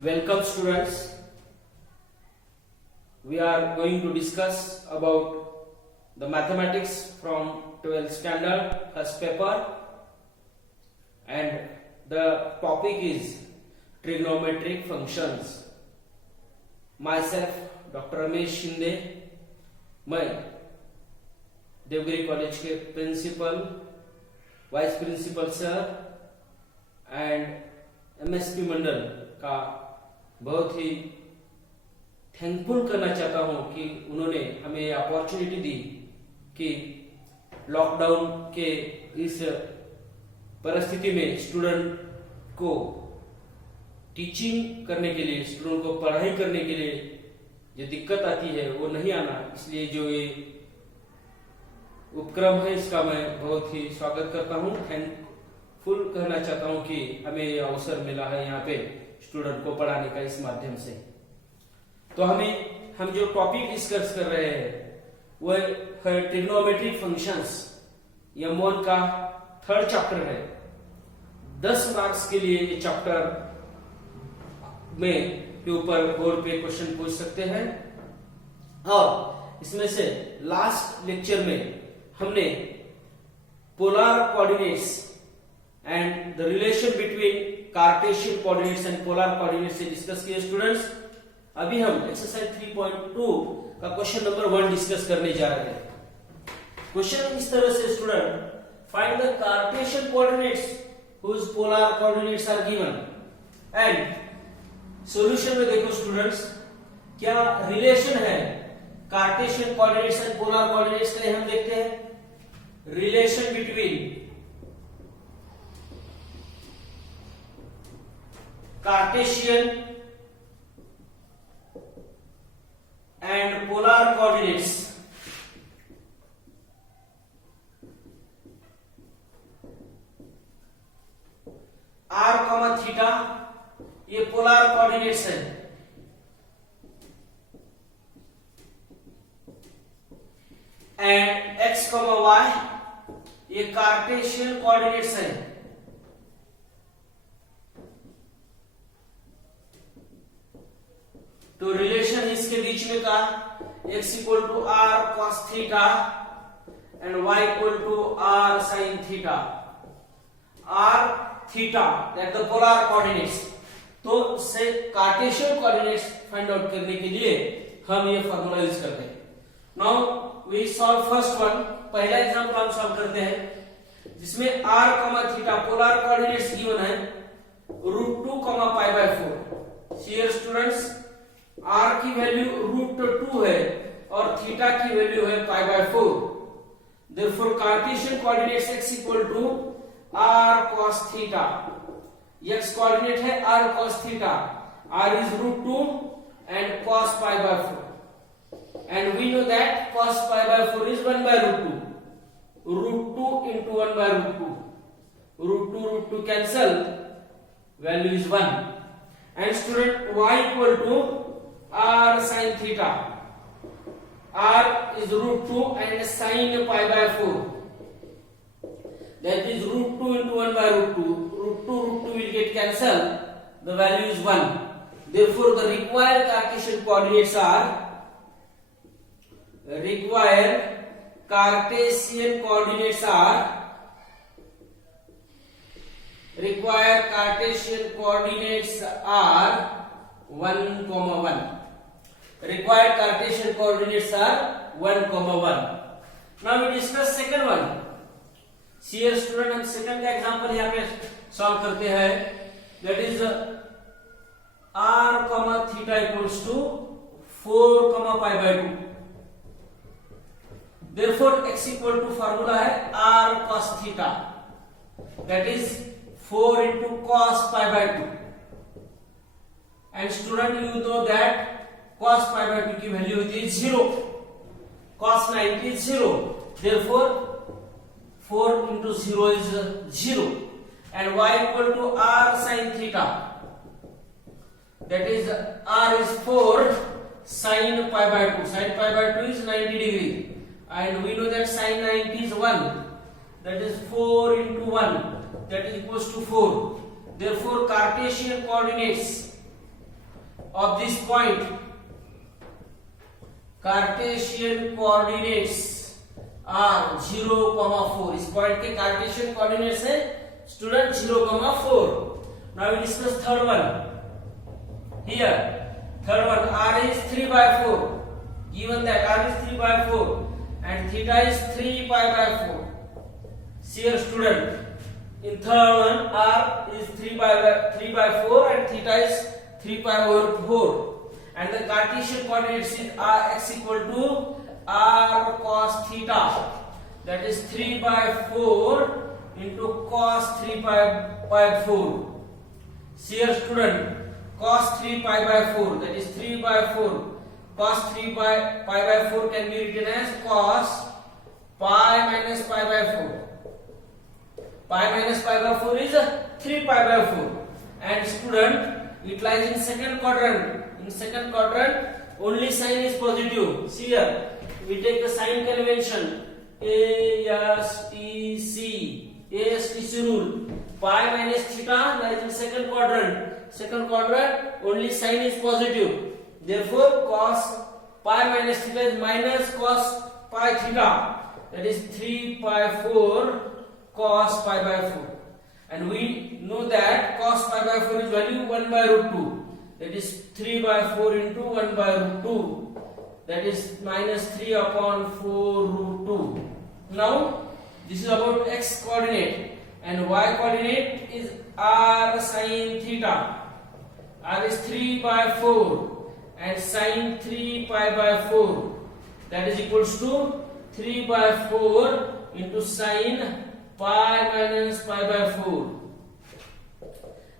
Welcome students. We are going to discuss about the mathematics from 12th standard first paper, and the topic is trigonometric functions. Myself Dr. Ramesh Shinde, मैं Devagiri college के principal, vice principal sir and MSP Mandal का बहुत ही thankful करना चाहता हूं कि उन्होंने हमें अपॉर्चुनिटी दी कि लॉकडाउन के इस परिस्थिति में स्टूडेंट को टीचिंग करने के लिए, स्टूडेंट को पढ़ाई करने के लिए जो दिक्कत आती है वो नहीं आना, इसलिए जो ये उपक्रम है इसका मैं बहुत ही स्वागत करता हूं। थैंकफुल कहना चाहता हूं कि हमें ये अवसर मिला है यहाँ पे स्टूडेंट को पढ़ाने का इस माध्यम से। तो हम जो टॉपिक डिस्कस कर रहे हैं वो है ट्रिग्नोमेट्रिक फंक्शंस। M1 का थर्ड चैप्टर है। 10 मार्क्स के लिए ये चैप्टर में के ऊपर बोर्ड पे क्वेश्चन पूछ सकते हैं, और इसमें से लास्ट लेक्चर में हमने polar coordinates and the relation between Cartesian coordinates and polar coordinates से डिस्कस किए स्टूडेंट्स। अभी हम एक्सरसाइज 3.2 का क्वेश्चन नंबर 1 डिस्कस करने जा रहे हैं। क्वेश्चन इस तरह से student, find the Cartesian coordinates whose polar coordinates are given, and solution में देखो स्टूडेंट्स क्या रिलेशन है Cartesian coordinates and polar coordinates का, हम देखते हैं। Relation between Cartesian and polar coordinates. R comma theta ये पोलर कोऑर्डिनेट्स है, एंड एक्स कॉमा वाई ये कार्टेशियन कोऑर्डिनेट्स है। तो रिलेशन इसके बीच में का x equal to r cos theta and y equal to r sine theta. R theta that the polar coordinates. तो से कार्टेशियन कोऑर्डिनेट्स फाइंड आउट करने के लिए हम ये फार्मूला यूज करते हैं। Now we solve first one. पहला एग्जांपल हम सॉल्व करते हैं जिसमें r theta polar coordinates given है √2 π/4। हियर स्टूडेंट्स r की वैल्यू √2 है और थीटा की वैल्यू है π/4। Therefore Cartesian coordinates x equal to r cos theta. x coordinate है r cos theta, r is √2 and cos π/4, and we know that cos π/4 is 1/√2. √2 into 1/√2, √2 cancel, value is 1, and student y equal to r sin theta। r is √2 and sin π/4, that is √2 into 1/√2, √2 will get cancelled, the value is 1. Therefore the required Cartesian coordinates are required Cartesian coordinates are 1, 1. Required Cartesian coordinates are 1, 1. Now we discuss second one. Here student हम second का example यहाँ पे solve करते हैं, that is r, theta equals to 4, π/2. Therefore x equal to formula है r cos theta, that is 4 into cos π/2, and student you know that cos π/2 की value होती है 0, cos 90 is 0, therefore 4 into 0 is 0, and y equal to r sin theta, that is r is 4 sin π/2. Sin π/2 is 90 degree, and we know that sin 90 is 1, that is 4 into 1, that is equals to 4. Therefore Cartesian coordinates of this point, Cartesian coordinates are 0, 4. इस point के Cartesian coordinates है student 0, 4. Now we discuss third one. Here, third one, r is 3/4. Given that r is 3/4 and theta is 3 pi by 4. See here, student. In third one, r is 3/4 and theta is 3 pi over 4. And the Cartesian coordinates is x equal to r cos theta, that is 3/4 into cos 3 pi 4. See here, student, cos 3 pi by 4, that is 3/4. Cos 3 pi by 4 can be written as cos pi minus pi by 4. Pi minus pi by 4 is 3 pi by 4. And student, it lies in second quadrant. In second quadrant, only sign is positive. See here, we take the sign convention. ASTC rule. Pi minus theta lies in second quadrant. Second quadrant, only sign is positive. Therefore, cos pi minus theta is minus cos pi theta. That is 3 pi 4 cos pi by 4. And we know that cos pi by 4 is value 1 by root 2. That is 3/4 into 1 by root 2. That is minus 3 upon 4 root 2. Now, this is about x coordinate. And y coordinate is r sin theta. R is 3/4 and sin 3 pi by 4. That is equals to 3/4 into sin pi minus pi by 4.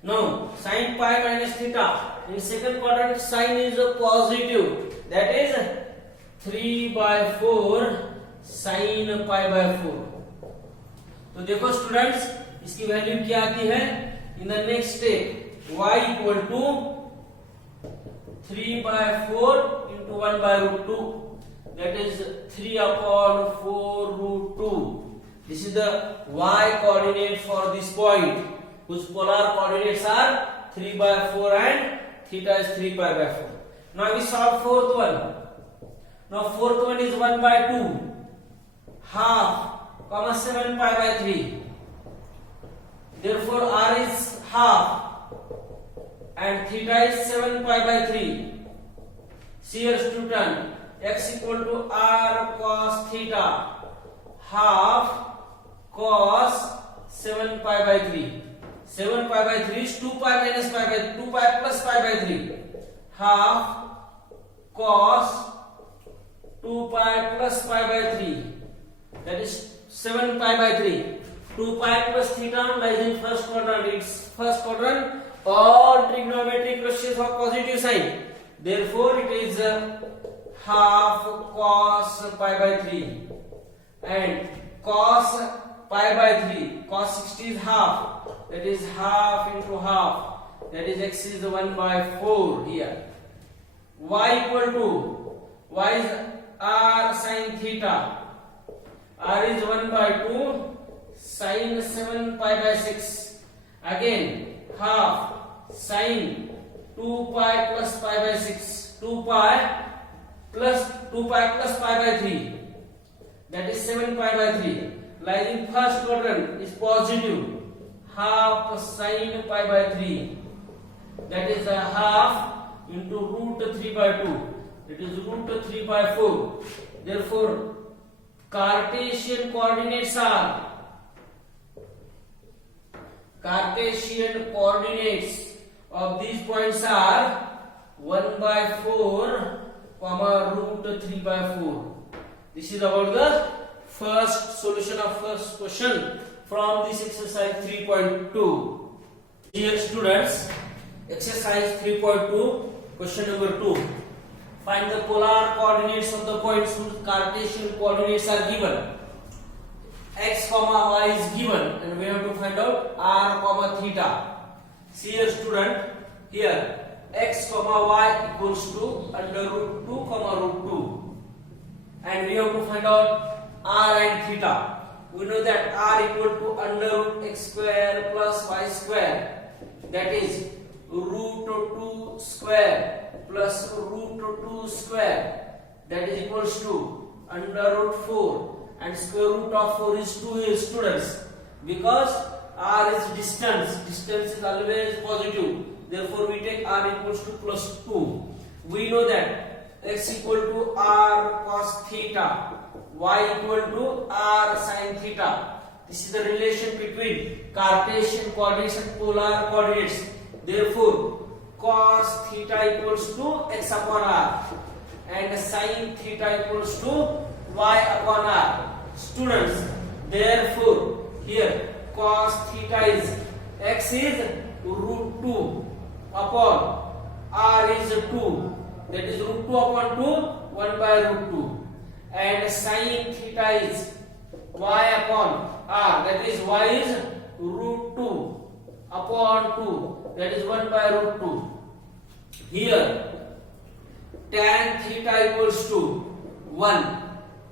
Now, sin pi minus theta. In second quadrant, sign is a positive. That is 3/4 sin pi by 4. तो देखो students, इसकी value क्या आती है? In the next step y equal to 3/4 into 1 by root 2. That is 3 upon 4 root 2. This is the y coordinate for this point, whose polar coordinates are 3/4 and theta is 3 pi by 4. Now we solve fourth one. Now fourth one is 1 by 2 half comma 7 pi by 3. Therefore r is half and theta is 7 pi by 3. See here, student, x equal to r cos theta half cos 7 pi by 3. 7 pi by 3 is 2 pi minus pi by 2 pi plus pi by 3. Half cos 2 pi plus pi by 3. That is 7 pi by 3. 2 pi plus theta lies in first quadrant. It's first quadrant. All trigonometric ratios have positive sign. Therefore, it is half cos pi by 3 and cos pi by 3. Cos 60 is half. That is half into half. That is x is 1 by 4 here. Y equal to, y is r sin theta. R is 1 by 2 sin 7 pi by 6. Again half sin 2 pi plus pi by 6. 2 pi plus pi by 3. That is 7 pi by 3. Lies in first quadrant is positive. Half sin pi by 3. That is a half into root 3 by 2. It is root 3 by 4. Therefore, Cartesian coordinates of these points are 1 by 4 comma root 3 by 4. This is about the first solution of first question from this exercise 3.2. Dear students, exercise 3.2, question number 2. Find the polar coordinates of the points whose Cartesian coordinates are given. X comma y is given and we have to find out r comma theta. See here, student, here x comma y equals to under root 2 comma root 2 and we have to find out r and theta. We know that r equal to under root x square plus y square, that is root 2 square plus root 2 square, that is equals to under root 4, and square root of 4 is 2 students, because r is distance is always positive, therefore we take r equals to plus 2. We know that x equal to r cos theta, y equal to r sin theta. This is the relation between Cartesian coordinates and polar coordinates. Therefore, cos theta equals to x upon r and sin theta equals to y upon r. Students, therefore, here cos theta is x is root 2 upon r is 2, that is root 2 upon 2, 1 by root 2, and sin theta is y upon r, that is y is root 2 upon 2, that is 1 by root 2. Here tan theta equals to 1.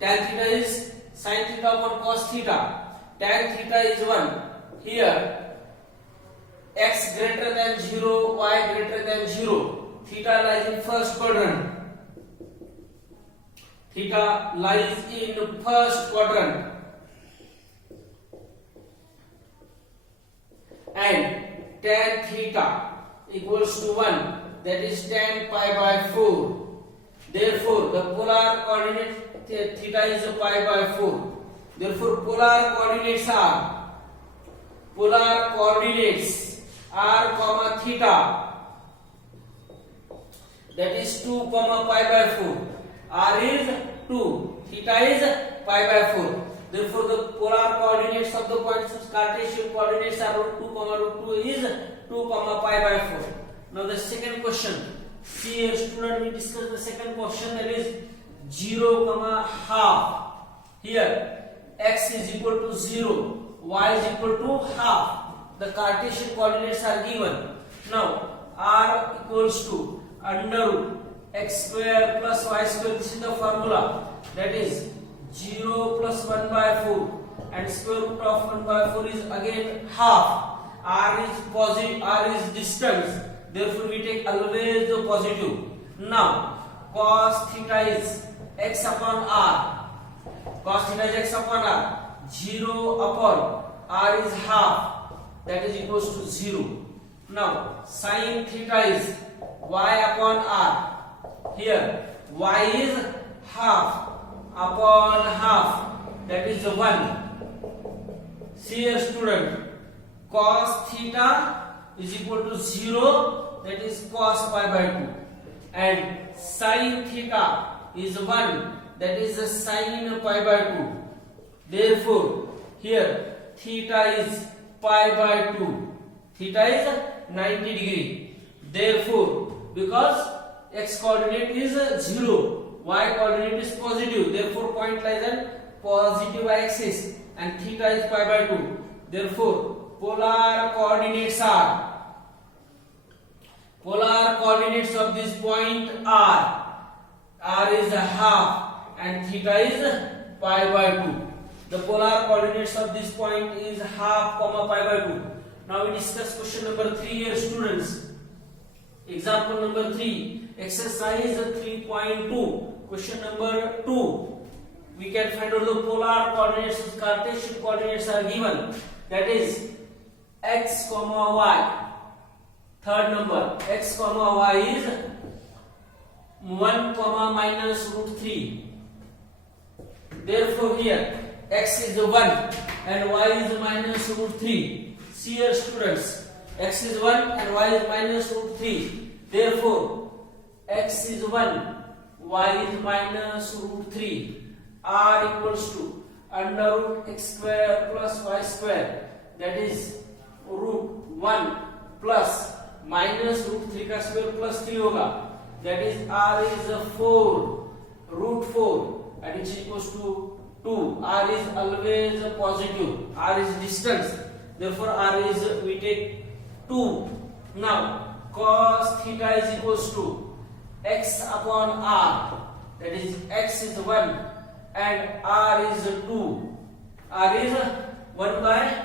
Tan theta is sin theta upon cos theta. Tan theta is 1. Here x greater than 0, y greater than 0. Theta lies in first quadrant. Theta lies in first quadrant. And tan theta equals to 1, that is tan pi by 4. Therefore, the polar coordinate theta is pi by 4. Therefore, polar coordinates r comma theta, that is 2 comma pi by 4. R is 2, theta is pi by 4. Therefore, the polar coordinates of the points whose Cartesian coordinates are root 2 comma root 2 is 2 comma pi by 4. Now the second question. See here, student, we discuss the second question, that is 0 comma half. Here x is equal to 0, y is equal to half. The Cartesian coordinates are given. Now r equals to under root x square plus y square. This is the formula, that is 0 plus 1 by 4, and square root of 1 by 4 is again half. R is positive, r is distance, therefore we take always the positive. Now cos theta is x upon r. Cos theta is x upon r. 0 upon r is half, that is equals to 0. Now sin theta is y upon r. Here y is half upon half, that is 1. See here, student, cos theta is equal to 0, that is cos pi by 2, and sin theta is 1, that is the sin pi by 2. Therefore, here theta is pi by 2. Theta is 90 degree. Therefore, because x coordinate is 0, y coordinate is positive, therefore point lies on positive axis, and theta is pi by 2. Therefore, polar coordinates of this point are r is a half and theta is pi by 2. The polar coordinates of this point is half comma pi by 2. Now we discuss question number 3 here, students. Example number 3, exercise 3.2. Question number 2. We can find out the polar coordinates. Cartesian coordinates are given. That is x comma y. Third number, x comma y is 1 comma minus root 3. Therefore, here x is 1 and y is minus root 3. See here, students, x is 1 and y is minus root 3. Therefore, x is 1, y is minus root 3. R equals to under root x square plus y square, that is root 1 plus minus root 3 का square plus 3 होगा, that is r is 4 root 4 and which equals to 2. R is always positive, r is distance, therefore r is, we take 2. Now cos theta is equals to x upon r, that is x is 1 and r is 2. R is 1 by,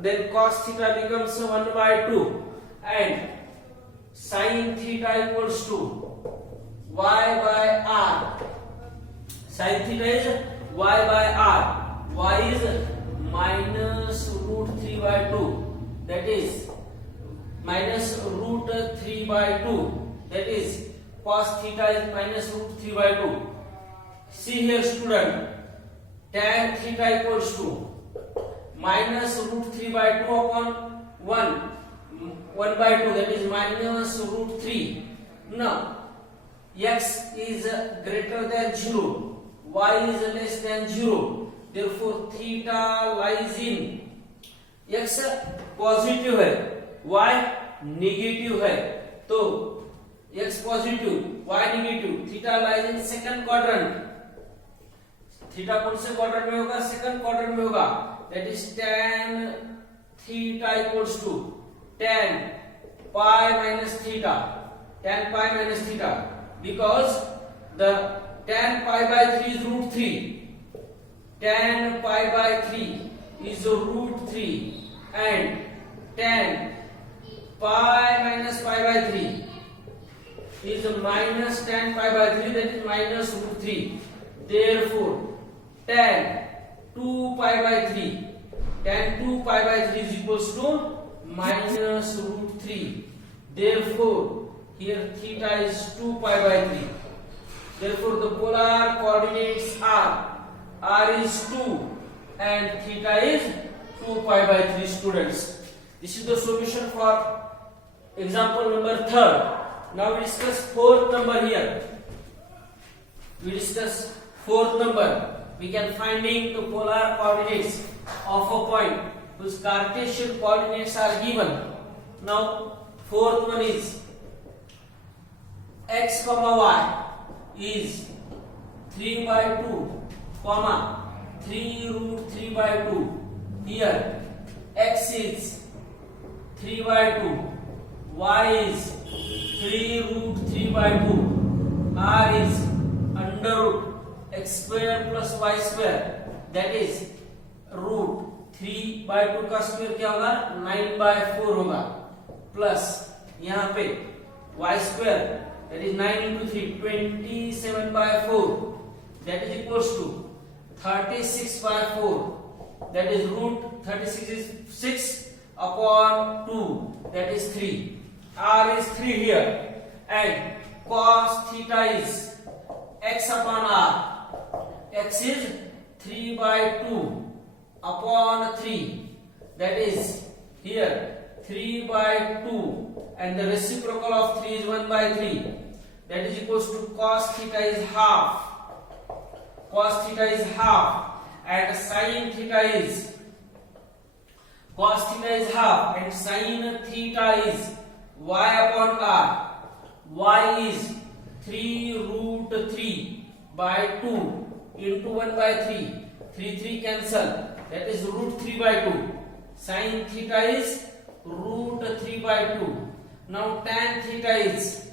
then cos theta becomes 1 by 2, and sin theta equals to y by r. Sin theta is y by r. Y is minus root 3 by 2. That is minus root 3 by 2. That is cos theta is minus root 3 by 2. See here student, tan theta equals to minus root 3 by 2 upon 1 by 2, that is minus root 3. Now x is greater than 0, y is less than 0, therefore theta lies in, x positive है, y negative है, तो x positive y negative, theta lies in second quadrant. Theta कौन से quadrant में होगा? Second quadrant में होगा. That is tan theta equals to tan pi minus theta. Tan pi minus theta because the tan pi by 3 is root 3. Tan pi by 3 is root 3 and tan pi minus pi by 3 is minus tan pi by 3, that is minus root 3. Therefore tan 2 pi by 3, tan 2 pi by 3 is equals to minus root 3. Therefore here theta is 2 pi by 3. Therefore the polar coordinates are r is 2 and theta is 2 pi by 3 students. This is the solution for example number 3rd. Now we discuss 4th number here. We discuss 4th number. We can finding the polar coordinates of a point whose Cartesian coordinates are given. Now 4th one is x comma y is 3 by 2 comma 3 root 3 by 2. Here x is 3 by 2, y is 3 root 3 by 2, r is under root x square plus y square, that is root 3 by 2 का square क्या होगा? 9 by 4 होगा, plus यहाँ पे y square that is 9 into 3 27 by 4, that is equals to 36 by 4, that is root 36 is 6 upon 2, that is 3. R is 3 here and cos theta is x upon r. X is 3 by 2 upon 3, that is here 3 by 2 and the reciprocal of 3 is 1 by 3, that is equals to cos theta is half. Cos theta is half and sin theta is cos theta is half and sin theta is y upon r. Y is 3 root 3 by 2 into 1 by 3. 3 cancel, that is root 3 by 2. Sin theta is root 3 by 2. Now tan theta is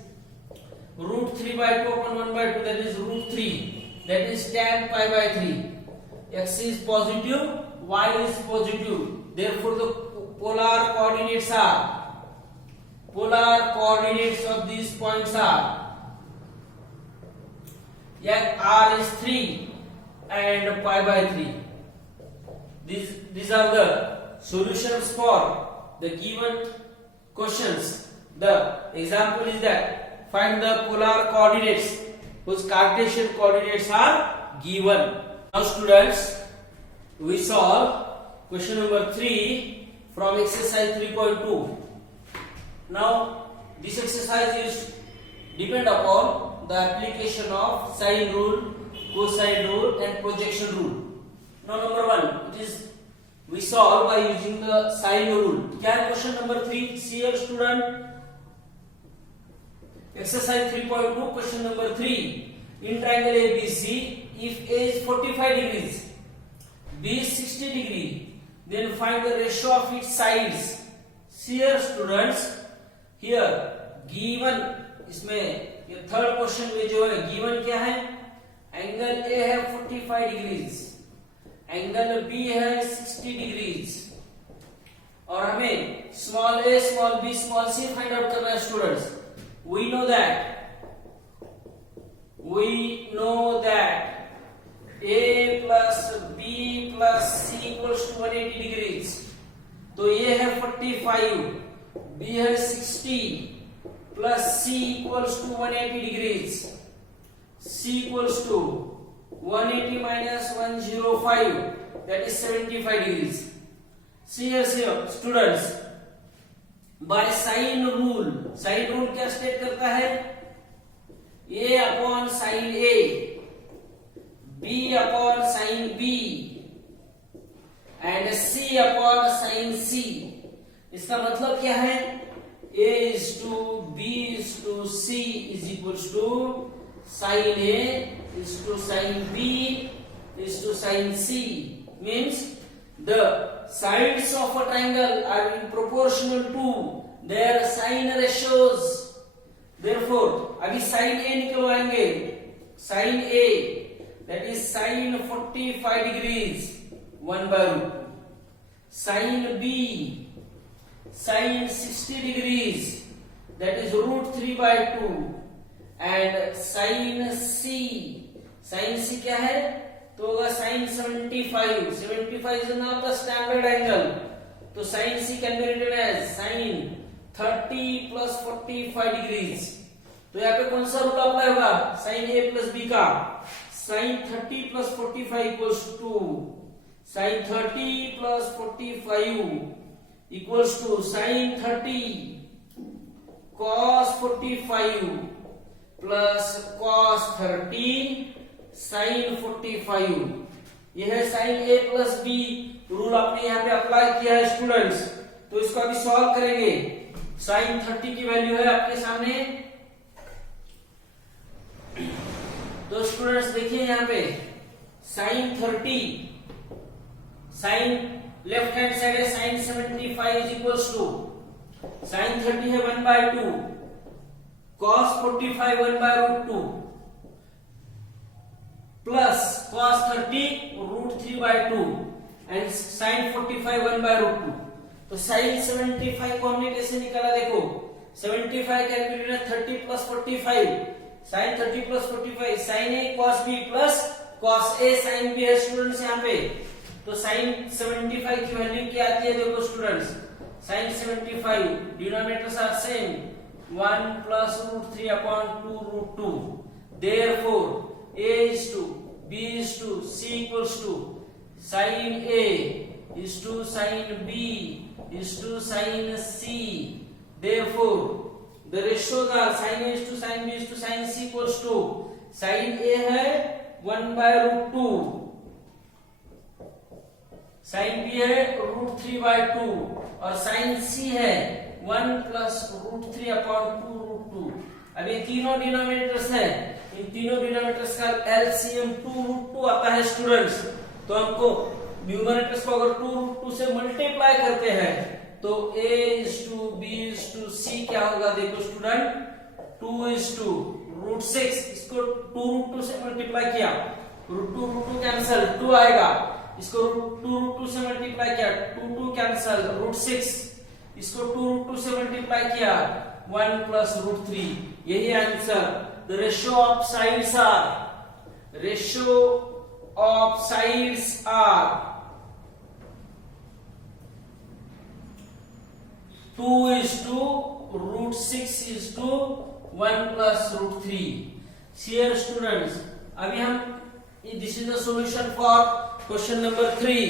root 3 by 2 upon 1 by 2, that is root 3, that is tan pi by 3. X is positive, y is positive, therefore the polar coordinates of these points are r is 3 and pi by 3. These are the solutions for the given questions. The example is that find the polar coordinates whose Cartesian coordinates are given. Now students, we solve question number 3 from exercise 3.2. Now this exercise is depend upon the application of sine rule, cosine rule and projection rule. Now number 1, it is we solve by using the sine rule. क्या है question number 3? See here student, exercise 3.2 question number 3. In triangle ABC, if A is 45 degrees, B is 60 degree, then find the ratio of its sides. See here students, here given, इसमें ये third question में जो है given क्या है? Angle A है 45 degrees, angle B है 60 degrees और हमें small a small b small c find out करना है students. We know that a plus b plus c equals to 180 degrees. तो ये है 45, b है 60 plus c equals to 180 degrees. c equals to 180 minus 105, that is 75 degrees. See here students, by sine rule क्या state करता है? a upon sin a, b upon sin b and c upon sin c। इसका मतलब क्या है? a is to b is to c is equals to sin a is to sin b is to sin c, means the sides of a triangle are in proportional to their sine ratios। therefore अभी sin a निकलवाएंगे, sin a that is sin 45 degrees 1/√2, sin b sin 60 degrees that is √3/2 and sin c क्या है? तो होगा sin 75 is now the standard angle, तो sin c can be written as sin 30 plus 45 degrees। तो यहाँ पे कौन सा रूल अप्लाई होगा? sin a plus b का sin 30 plus 45 equals to sin 30 plus 45 equals to sin 30 cos 45 plus cos 30 sin 45। यह है sin a plus b rule आपने यहाँ पे अप्लाई किया है स्टूडेंट्स। तो इसको अभी सॉल्व करेंगे। sin 30 की वैल्यू है आपके सामने। तो स्टूडेंट्स देखिए यहाँ पे sin 30, sin left hand side है sin 75 is equals to sin 30 है 1/2 cos 45 1/√2 plus cos 30 √3/2 and sin 45 1/√2। तो sin 75 को हमने कैसे निकाला? देखो 75 कैलकुलेट है 30 plus 45 sin 30 plus 45 sin a cos b plus cos a sin b है स्टूडेंट्स यहाँ पे। तो sin 75 की वैल्यू क्या आती है? देखो students sin 75 denominators are same 1 plus √3/2√2। therefore a is to b is to c equals to sin a is to sin b is to sin c। therefore the ratios are sin a is to sin b is to sin c equals to sin a है 1/√2, sin b है √3/2 और sin c है 1 plus √3/2√2। अब ये तीनों denominators है, इन तीनों denominators का एलसीएम 2√2 आता है स्टूडेंट्स। तो हमको न्यूमरेटर्स को अगर 2√2 से मल्टीप्लाई करते हैं तो a is to b is to c क्या होगा? देखो स्टूडेंट 2 is to √6, इसको 2√2 से मल्टीप्लाई किया, √2 कैंसिल 2 आएगा, इसको 2√2 से मल्टीप्लाई किया 2 कैंसिल √6, इसको 2√2 से मल्टीप्लाई किया 1 plus √3। यही answer. The ratio of sides are 2 is to √6 is to 1 plus √3। Here students, अभी हम this is the solution for question number 3।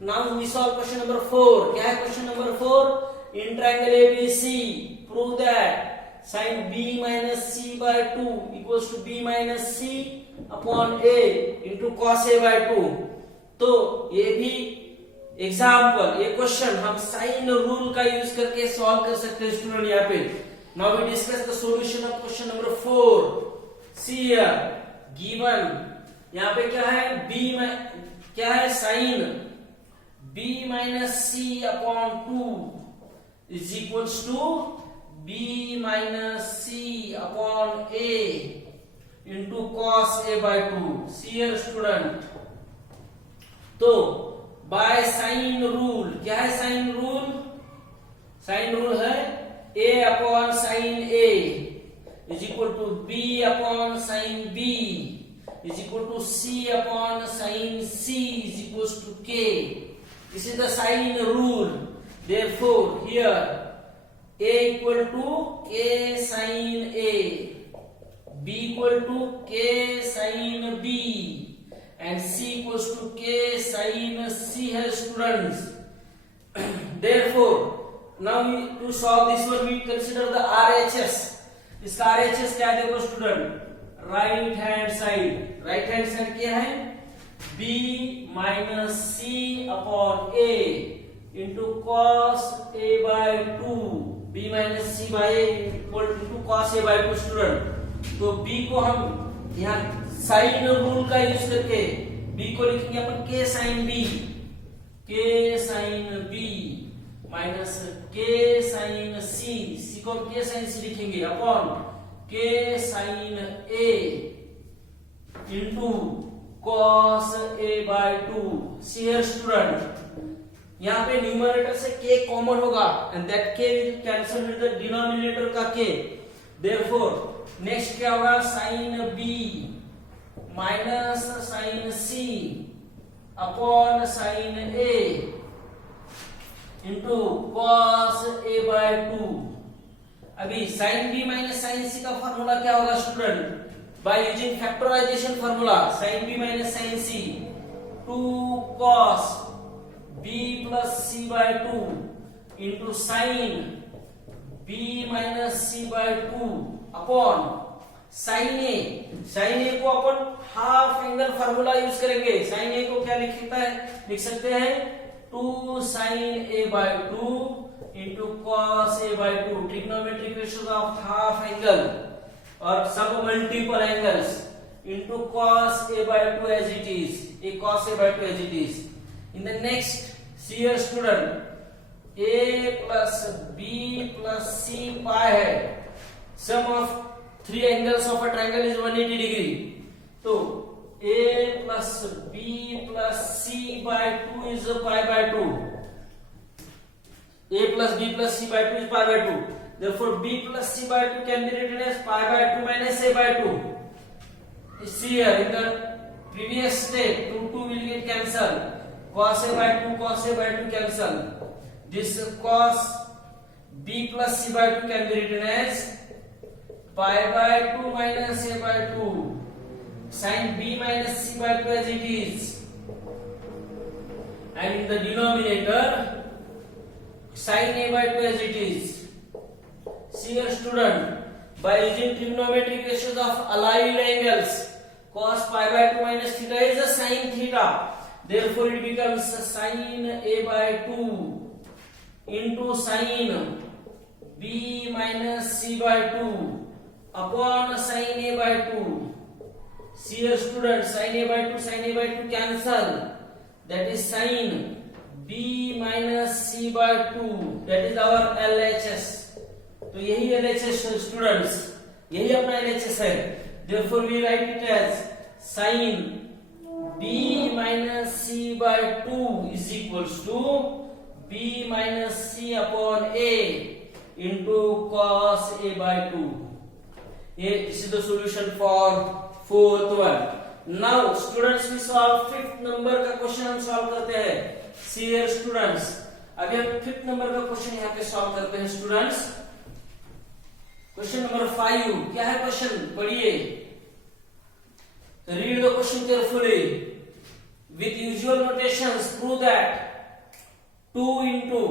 now we solve question number 4। क्या है question number 4? in triangle ABC prove that sin b minus c by 2 equals to b minus c upon a into cos a by 2। तो ये भी example, ये question हम sine rule का use करके solve कर सकते हैं स्टूडेंट। यहाँ पे now we discuss the solution of question number 4। See here given, यहाँ पे क्या है? क्या है? Sine b minus c upon 2 is equals to b minus c upon a into cos a by 2। see here student, तो by sine rule, क्या है sine rule? Sine rule है a upon sine a is equal to b upon sine b is equal to c upon sin c is equals to k. This is the sine rule. Therefore, here a equal to k sin a, b equal to k sin b, and c equals to k sin c है students. Therefore, now to solve this one, we consider the RHS. इसका RHS क्या देखो student? Right hand side क्या है b minus c upon a into cos a by two, b minus c by a equal to cos a by two student. तो b को हम यहाँ sine rule का यूज करके b को लिखेंगे अपन k sine b minus k sine c को हम k साइन c लिखेंगे upon k sine a into cos a by two. See here student, यहाँ पे न्यूमरेटर से k कॉमन होगा and that k will cancel with the denominator का k। Therefore next क्या होगा, sine b minus sine c upon sine a into cos a by two. अभी sin b minus sin c का formula क्या होगा student, by using factorisation formula sin b minus sin c 2 cos b plus c by 2 into sin b minus c by 2 upon sin a को अपन half angle formula use करेंगे। sin a को क्या लिख सकते हैं 2 sin a bye 2 into cos a by 2, trigonometric ratios of half angle or sub multiple angles into cos a by 2 as it is, a cos a by 2 as it is. In the next, see here student, a plus b plus c pi है, sum of three angles of a triangle is 180 degree. तो a plus b plus c by 2 is pi by 2. a plus b plus c by 2 is pi by 2. Therefore, b plus c by 2 can be written as pi by 2 minus a by 2. You see here in the previous step, 2 will get cancelled. Cos a by 2 cancel. This cos b plus c by 2 can be written as pi by 2 minus a by 2. Sin b minus c by 2 as it is. And in the denominator, sin a by 2 as it is. See here student, by using trigonometric ratios of aligned angles, cos pi by 2 minus theta is a sin theta. Therefore it becomes sin a by 2 into sin b minus c by 2 upon sin a by 2. See here student, sin a by 2 cancel. That is sin b minus c by 2, that is our LHS. तो यही LHS students, यही अपना LHS है। Therefore we write it as sin b minus c by 2 is equals to b minus c upon a into cos a by 2. This is the solution for fourth one. Now students we solve fifth number का question हम solve करते हैं। See here students, अभी हम fifth number का question यहाँ पे solve करते हैं स्टूडेंट्स। क्वेश्चन नंबर 5, क्या है क्वेश्चन, पढ़िए, read the question carefully with usual notations. Prove that 2 into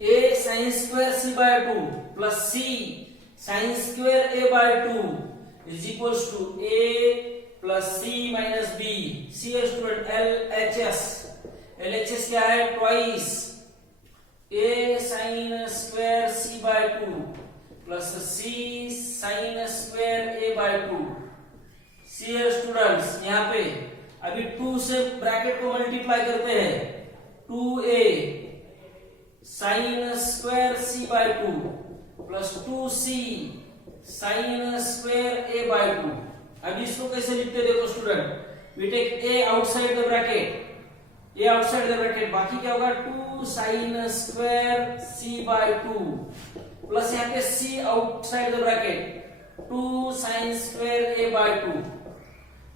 a sin square c by 2 plus c sin square a by 2 is equals to a plus c minus b. C है student LHS. LHS क्या है, twice a sin square c by 2 plus c sin square a by 2. C है students, यहाँ पे अभी 2 से bracket को multiply करते हैं, 2a sin square c by 2 plus 2c sin square a by 2. अब इसको कैसे लिखते देखो student, we take a outside the bracket ये आउटसाइड द ब्रैकेट, बाकी क्या होगा 2 sin square c by 2 plus यहाँ पे c outside the bracket 2 sin square a bye 2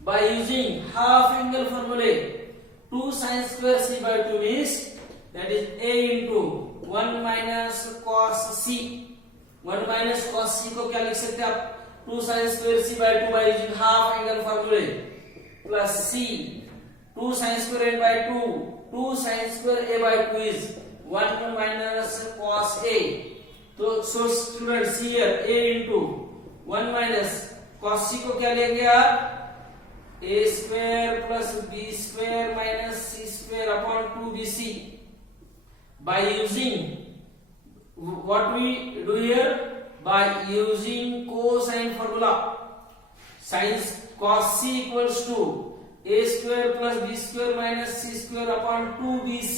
by using half angle फॉर्मूले 2 sin square c by 2 means that is a into 1 minus cos c. 1 minus cos c को क्या लिख सकते हैं आप 2 sin square c by 2 by using half angle formula plus c 2 sin square a by 2 2 sin square a by 2 is 1 minus cos a. So students here a into 1 minus cos c को क्या लेंगे आप a square plus b square minus c square upon 2bc by using what we do here by using cosine formula. Sin cos c equals to a square plus b square minus c square upon 2bc.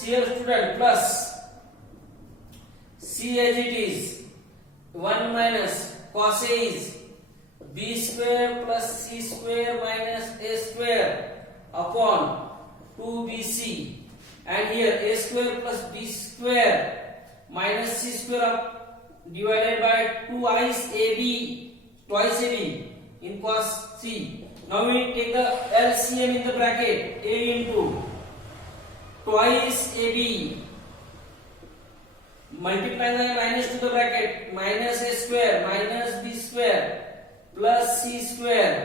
Here student plus c as it is 1 minus cos a is b square plus c square minus a square upon 2bc, and here a square plus b square minus c square divided by twice ab in cos c. Now we take the LCM in the bracket, a into twice ab multiplying the minus to the bracket minus a square minus b square plus c square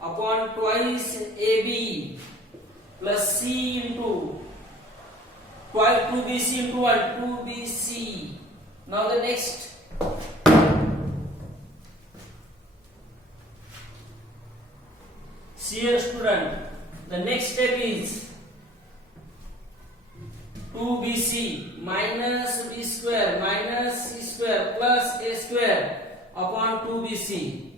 upon twice ab plus c into twice 2bc into 1 2bc. Now the next here student, the next step is 2bc minus b square minus c square plus a square upon 2bc.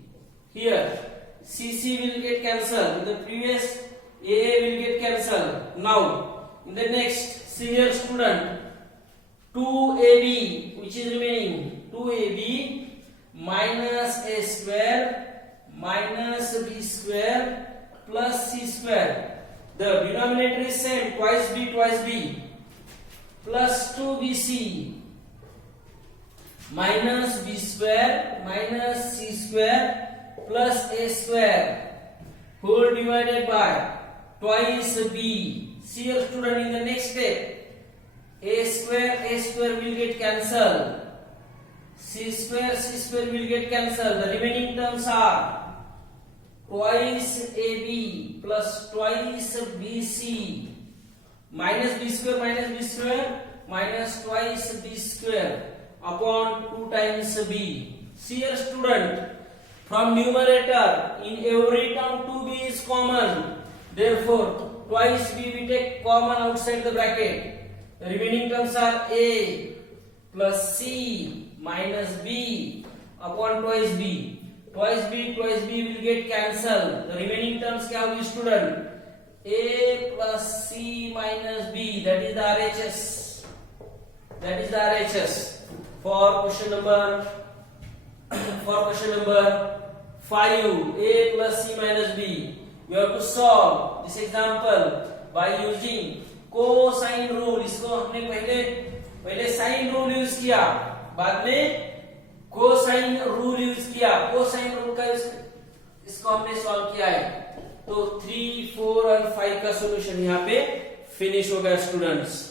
Here cc will get cancelled, in the previous a will get cancelled. Now in the next senior student 2ab which is remaining 2ab minus a square minus b square plus c square. The denominator is same, twice b plus 2bc minus b square minus c square plus a square whole divided by twice b. See your student, in the next step a square will get cancelled, c square will get cancelled. The remaining terms are twice ab plus twice bc minus b square minus twice b square upon 2 times b. See your student, from numerator in every term 2b is common, therefore twice b we take common outside the bracket. The remaining terms are a plus c minus b upon twice b. Twice b will get cancelled. The remaining terms क्या होगी student? a plus c minus b, that is the RHS. That is the RHS for question number 5. a plus c minus b. You have to solve this example by using cosine rule. इसको हमने पहले sin rule use किया, बाद में cosine rule use किया. Cosine rule का इसको हमने सॉल्व किया है. तो 3, 4 और 5 का सॉल्यूशन यहाँ पे फिनिश हो गया स्टूडेंट्स.